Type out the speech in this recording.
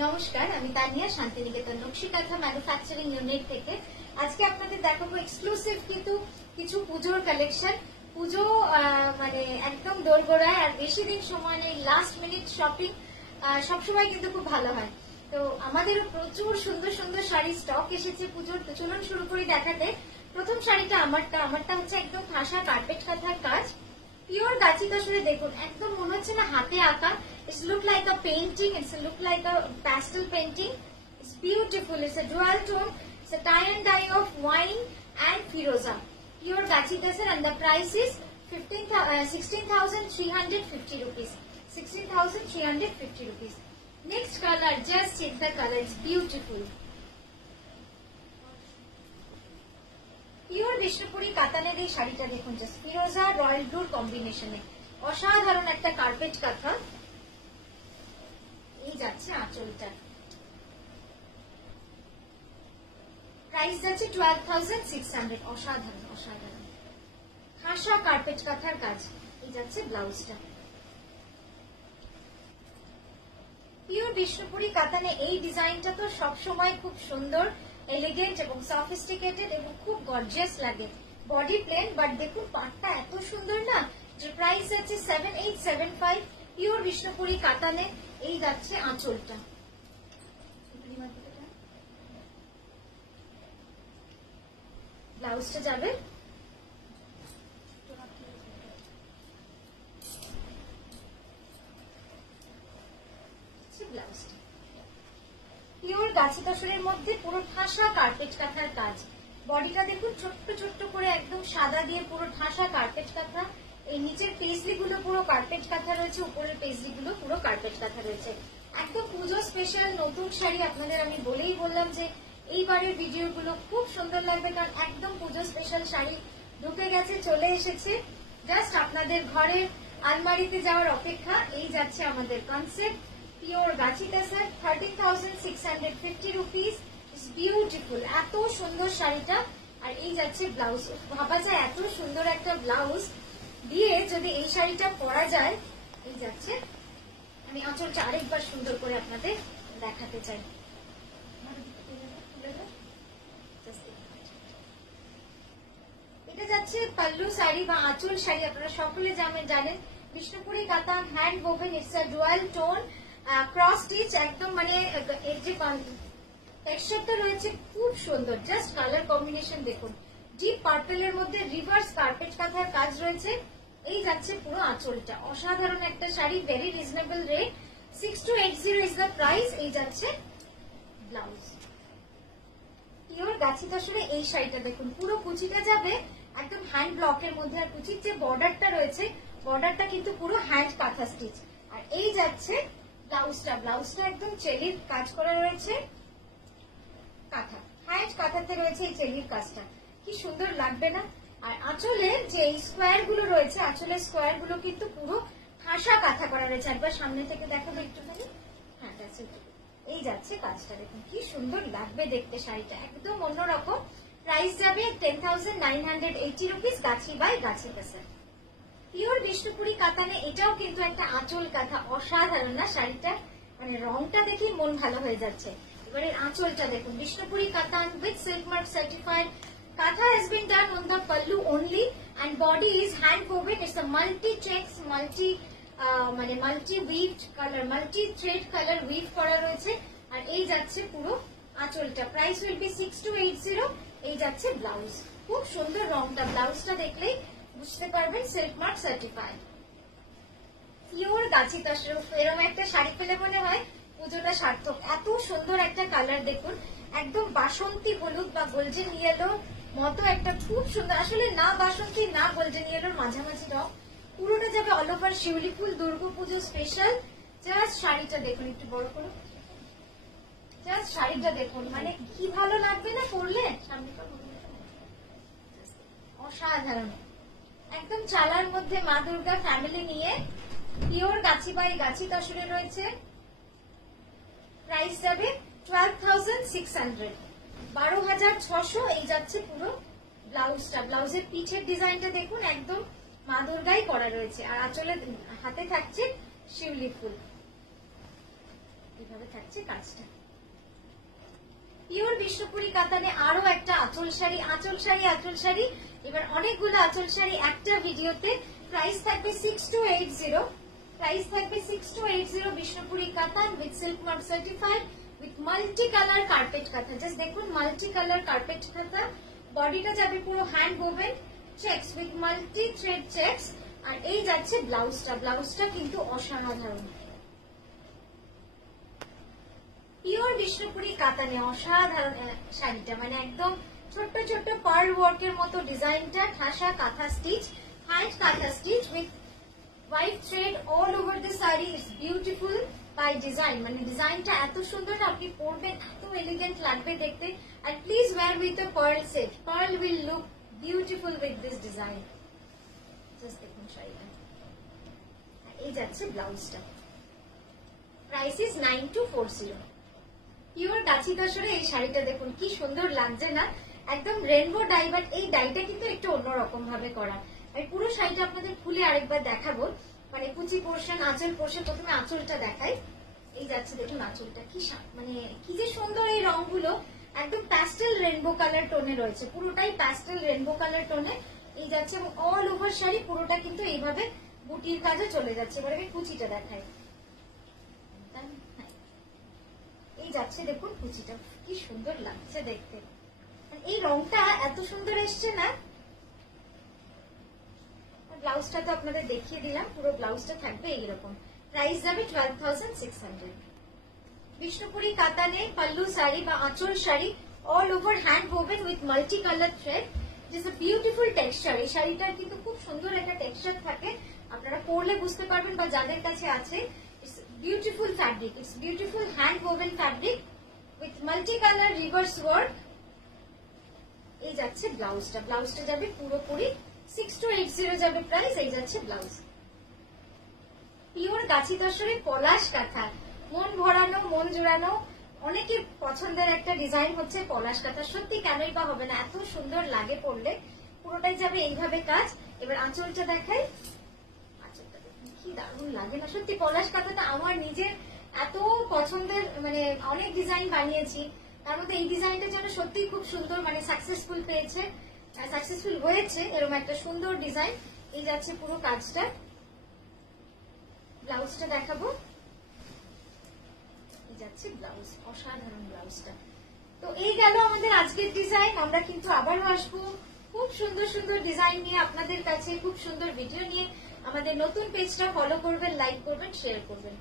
নমস্কার, আমি Tania Santiniketan Nakshi Kantha manufacturing unit থেকে। আজকে আপনাদের দেখাবো এক্সক্লুসিভ কিন্তু কিছু পুজোর কালেকশন। পুজো মানে একদম দোরগোড়ায়, আর বেশি দিন সময় নেই। লাস্ট মিনিট শপিং সবসময় কিন্তু খুব ভালো হয়। তো আমাদেরও প্রচুর সুন্দর সুন্দর শাড়ি স্টক এসেছে পুজোর। তো চলুন শুরু করি দেখাতে। প্রথম শাড়িটা আমারটা হচ্ছে একদম খাসা কার্পেট কাঁথার কাজ, পিওর গাছি তসরে। দেখুন একদম মনে হচ্ছে না হাতে আঁকা। It's look like a painting. It's look like a pastel painting. It's beautiful. It's a dual tone. It's a tie and dye of wine and firoza. Pure gachi tasar, and the price is 16,350 rupees. 16,350 rupees. Next color, just check the color. It's beautiful. Pure Bishnupuri কাতানের এই শাড়িটা দেখুন, just ফিরোজা royal ব্লুর কম্বিনেশনে অসাধারণ একটা carpet কাঁথা। এই যাচ্ছে আঁচলটা, প্রাইস যাচ্ছে 12,600। অসাধারণ অসাধারণ খাসা কার্পেট কাঁথার কাজ। এই যাচ্ছে ব্লাউজটা। পিওর বিষ্ণুপুরি কাতানে এই ডিজাইনটা তো সবসময় খুব সুন্দর, এলিগেন্ট এবং সফিস্টিকেটেড এবং খুব গর্জিয়াস লাগে। বডি প্লেন, বাট দেখুন পাটটা এত সুন্দর না, যে প্রাইস আছে 7,875। পিওর বিষ্ণুপুরি কাতানে এই যাচ্ছে আঁচলটা। ব্লাউজটা যাবে ব্লাউজটা পিওর গাছি তসরের মধ্যে পুরো ঠাসা কার্পেট কাঁথার কাজ। বডিটা দেখুন ছোট্ট ছোট্ট করে একদম সাদা দিয়ে পুরো ঠাসা কার্পেট কাঁথা। এই নিচের পেজলি গুলো পুরো কার্পেট কাঁথা রয়েছে, উপরের পেজলি গুলো পুরো কার্পেট কাঁথা রয়েছে। একদম পুজো স্পেশাল নতুন শাড়ি। আপনাদের আমি বললাম যে এইবারের ভিডিও গুলো খুব সুন্দর লাগবে, কারণ একদম পুজো স্পেশাল শাড়ি ঢুকে গেছে, চলে এসেছে। জাস্ট আপনাদের ঘরের আলমারিতে যাওয়ার অপেক্ষা। এই যাচ্ছে আমাদের concept pure Gachhi তাসার, 13,650 rupees. It's beautiful. এত সুন্দর শাড়িটা। আর এই যাচ্ছে ব্লাউজ। ভাবা যায় এত সুন্দর একটা ব্লাউজ দিয়ে যদি এই শাড়িটা পরা যায়। এই যাচ্ছে, আমি আঁচলটা আরেকবার সুন্দর করে আপনাদের দেখাতে চাই। এটা যাচ্ছে পাল্লু শাড়ি বা আঁচল শাড়ি। আপনারা সকলে জানেন বিষ্ণুপুরি কাতা hand woven. It's a dual tone cross stitch. একদম মানে এর যে টেক্সচারটা রয়েছে খুব সুন্দর। জাস্ট কালার কম্বিনেশন দেখুন, ডিপ পার্পেলের মধ্যে রিভার্স কার্পেট কাঁথার কাজ রয়েছে। এই যাচ্ছে পুরো আঁচলটা। অসাধারণ একটা sari, very reasonable rate. 6280 is the price. এই যাচ্ছে ব্লাউজ। পিওর গাছি তসরে এই শাড়িটা দেখুন, পুরো কুচিটা যাবে একদম হ্যান্ড ব্লকের মধ্যে। আর কুচির যে বর্ডারটা রয়েছে, বর্ডারটা কিন্তু পুরো হ্যান্ড কাঁথা স্টিচ। আর এই যাচ্ছে ব্লাউজটা। ব্লাউজটা একদম চেলির কাজ করা রয়েছে, কাঁথা হ্যান্ড কাঁথাতে রয়েছে এই চেলির কাজটা। কি সুন্দর লাগবে না? আর আঁচলের যে এই স্কোয়ার গুলো রয়েছে, আঁচলের স্কোয়ার গুলো কিন্তু পুরো ঠাসা কাঁথা করা রয়েছে। একবার সামনে থেকে দেখাবো একটুখানি। হ্যাঁ, এই যাচ্ছে কাজটা দেখুন, কি সুন্দর লাগবে দেখতে। শাড়িটা একদম অন্যরকম। প্রাইস যাবে 10,980 rupees. Gachhi by Gachhi তাসার। Pure Bishnupuri কাতানে এটাও কিন্তু একটা আঁচল কাঁথা। অসাধারণ না শাড়িটা? মানে রংটা দেখে মন ভালো হয়ে যাচ্ছে। এবারে আঁচলটা দেখুন, Bishnupuri katan with silk mark certified. Katha has been done on the pallu only, and body is hand woven. It's a multi checks, multi weaved color, multi thread color weave করা রয়েছে। আর এই যাচ্ছে পুরো আঁচলটা। Price will be 6280। এই যাচ্ছে blouse. খুব সুন্দর রংটা, ব্লাউজটা দেখলেই বুঝতে পারবেন সিল্ক মার্ক সার্টিফাইড। পিওর গাছি তসর। এরকম একটা শাড়ি পেলে মনে হয় পুজোটা সার্থক। এত সুন্দর একটা কালার দেখুন, একদম বাসন্তী হলুদ বা গোল্ডেন ইয়েলো মতো একটা খুব সুন্দর। আসলে না বাসন্তী না গোল্ডেন ইয়েলোর মাঝামাঝি রং। পুরোটা যাবে অল ওভার শিউলি ফুল, দুর্গাপুজো স্পেশাল। জাস্ট শাড়িটা দেখুন, একটু বড় করো। জাস্ট শাড়িটা দেখুন, মানে কি ভালো লাগবে না পরলে। অসাধারণ একদম চালার মধ্যে মা দুর্গা ফ্যামিলি নিয়ে পিওর গাছি বাই গাছি তসরে রয়েছে। প্রাইস যাবে 12,600, 12,600। এই যাচ্ছে পুরো ব্লাউজটা। ব্লাউজের পিঠের ডিজাইনটা দেখুন, একদম মা দুর্গাই করা রয়েছে। আর আঁচলে হাতে থাকছে শিউলি ফুল। এইভাবে থাকছে কাজটা। পিওর বিষ্ণুপুরি কাতানে আরো একটা আঁচল শাড়ি, আঁচল শাড়ি, আঁচল শাড়ি। এবার অনেকগুলো আঁচল শাড়ি একটা ভিডিওতে। প্রাইস থাকবে 6280, প্রাইস থাকবে 6280 Bishnupuri katan with silk mark certified with multi colour carpet kantha. Just দেখুন মাল্টি কালার কার্পেট কাঁথা। বডিটা যাবে পুরো hand woven checks with multi thread checks. আর এই যাচ্ছে ব্লাউজটা, ব্লাউজটা কিন্তু অসাধারণ। পিওর বিষ্ণুপুরি কাতানে অসাধারণ শাড়িটা, মানে একদম ছোট্ট ছোট্ট পার্ল ওয়ার্কের মতো ডিজাইনটা, ঠাসা kantha stitch, hand kantha stitch with white thread all over the sari. It's beautiful by design, মানে ডিজাইনটা এত সুন্দর না, আপনি পরবেন এত এলিগেন্ট লাগবে দেখতে। আর please wear with a pearl set, pearl will look beautiful with this design. Just দেখুন শাড়িটা, এই যাচ্ছে ব্লাউজটা। Price is 9240। পিওর গাছি তসরে এই শাড়িটা দেখুন কি সুন্দর লাগছে না, একদম রেনবো ডাই, বাট এই ডাইটা কিন্তু একটু অন্যরকম ভাবে করা। আর পুরো শাড়িটা আপনাদের খুলে আরেকবার দেখাবো, মানে কুচি পোর্শন, আঁচল পোর্শন। প্রথমে আঁচলটা দেখাই, এই যাচ্ছে দেখুন আঁচলটা, কি মানে কি যে সুন্দর এই রংগুলো, একদম প্যাস্টেল রেনবো কালার টোনে রয়েছে, পুরোটাই প্যাস্টেল রেনবো কালার টোনে এই যাচ্ছে। এবং অল ওভার শাড়ি পুরোটা কিন্তু এইভাবে বুটির কাজে চলে যাচ্ছে। এবার আমি কুচিটা দেখাই, এই যাচ্ছে দেখুন কুচিটা, কি সুন্দর লাগছে দেখতে। এই রংটা এত সুন্দর এসছে না। ব্লাউজটা তো আপনাদের দেখিয়ে দিলাম, পুরো ব্লাউজটা থাকবে এইরকম। প্রাইস যাবে 12600। বিষ্ণুপুরি কাতানে পাল্লু শাড়ি বা আঁচল sari, all over hand woven with multi colour thread. It's a beautiful texture. এই শাড়িটার কিন্তু খুব সুন্দর একটা টেক্সচার থাকে, আপনারা পরলে বুঝতে পারবেন, বা যাদের কাছে আছে। It's beautiful fabric. It's beautiful hand woven fabric with multi-color reverse work. এই যাচ্ছে ব্লাউজটা, ব্লাউজটা যাবে পুরোপুরি 6280 যাবে প্রাইস। এই যাচ্ছে ব্লাউজ। পিওর গাছি তসরে পলাশ কাঁথা, মন ভরানো, মন জোড়ানো, অনেকের পছন্দের একটা ডিজাইন হচ্ছে পলাশ কাঁথা। সত্যি কেনই বা হবে না, এত সুন্দর লাগে পরলে। পুরোটাই যাবে এইভাবে কাজ। এবার আঁচলটা দেখাই, কি দারুণ লাগে না সত্যি। পলাশ কাঁথাটা আমার নিজের এত পছন্দের, মানে অনেক ডিজাইন বানিয়েছি, তার মধ্যে এই ডিজাইনটা যেন সত্যি খুব সুন্দর, মানে সাকসেসফুল পেয়েছে, সাকসেসফুল হয়েছে এরকম একটা সুন্দর ডিজাইন। এই যাচ্ছে পুরো কাজটা। ব্লাউজটা দেখাবো, এই যাচ্ছে ব্লাউজ, অসাধারণ ব্লাউজটা। তো এই গেল আমাদের আজকের ডিজাইন। আমরা কিন্তু আবারও আসবো খুব সুন্দর সুন্দর ডিজাইন নিয়ে আপনাদের কাছে, খুব সুন্দর ভিডিও নিয়ে। আমাদের নতুন পেজটা ফলো করবেন, লাইক করবেন, শেয়ার করবেন।